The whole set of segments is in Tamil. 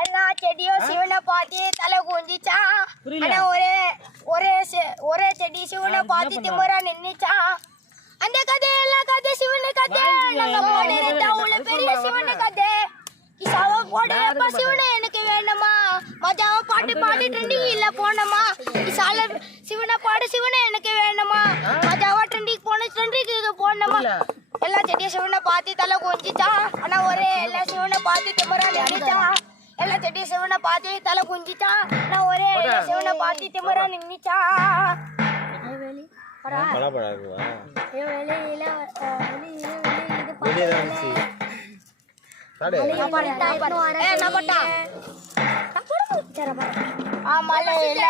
எல்லா செடியும் சிவனை பார்த்து தலை குஞ்சிச்சா. ஆனா ஒரே செடி சிவனை பார்த்து திமுறா நின்னுச்சா. அந்த கதை எல்லா கதை சிவனு கதை. நாங்க போடுறத பெரிய சிவனு கதை. கிசாவ போடுறப்ப சிவனை எனக்கு வேணுமா. மஜாவை பாட்டு பாடி ட்ரெண்டிங் இல்ல போனோமா. கிசால சிவனை பாடு சிவனை எனக்கு வேணுமா. மஜாவா ட்ரெண்டிங் போன ட்ரெண்டிங்க்கு போனோமா. எல்லா செடியும் சிவனை பார்த்து தலை குஞ்சிச்சா. ஆனா எல்லா சிவனை பார்த்து திமுறா நின்னுச்சா. எல்லா செடியும் சிவனை பார்த்து தலை குஞ்சிச்சா. நான் சிவனை பார்த்து திமுறா நின்னுச்சா.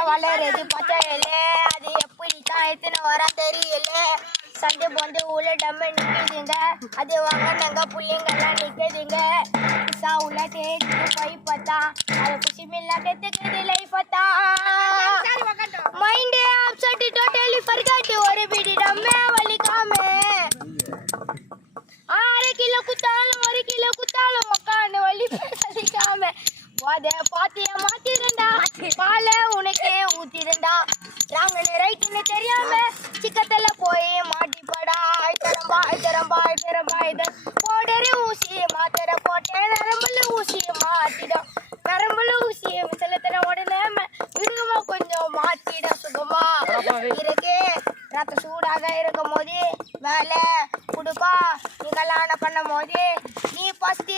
வளருது பச்சை அது எப்படித்தான் எத்தனை வர தெரியல. சண்டை போந்து உள்ள டம்ம நிக்குதுங்க. அது வாங்க நாங்க புள்ளைங்கெல்லாம் நிக்குதுங்க. உள்ள தேடி போய் பார்த்தா அது குசி மில்ல கத்துக்குது லைஃப் பார்த்தா. Mind upset totally forgot. ஒரு பிடி டம்ம வலிக்காம 6 கிலோ குத்தாலும் 1 கிலோ குத்தாலும் உக்காந்து வலி வலிக்காம. பாத்திய மாத்திரண்டா பால உனக்கே ஊத்திரண்டா. ராங்கன்னு ரைட்டுன்னு தெரியாம சிக்கத்துல போய் மாட்டிப்படா. போடுற ஊசி மாத்திர போட்டேன். நரம்புல ஊசி மாத்திடும். நரம்புல ஊசி மிசலத்தின உடனே விருகமா கொஞ்சம் மாத்திட சுகமா இருக்கு. ரத்த சூடாக இருக்கும் போது வேலை கொடுப்பா. நீ கல்யாணம் பண்ணும் போது நீ ஃபர்ஸ்ட்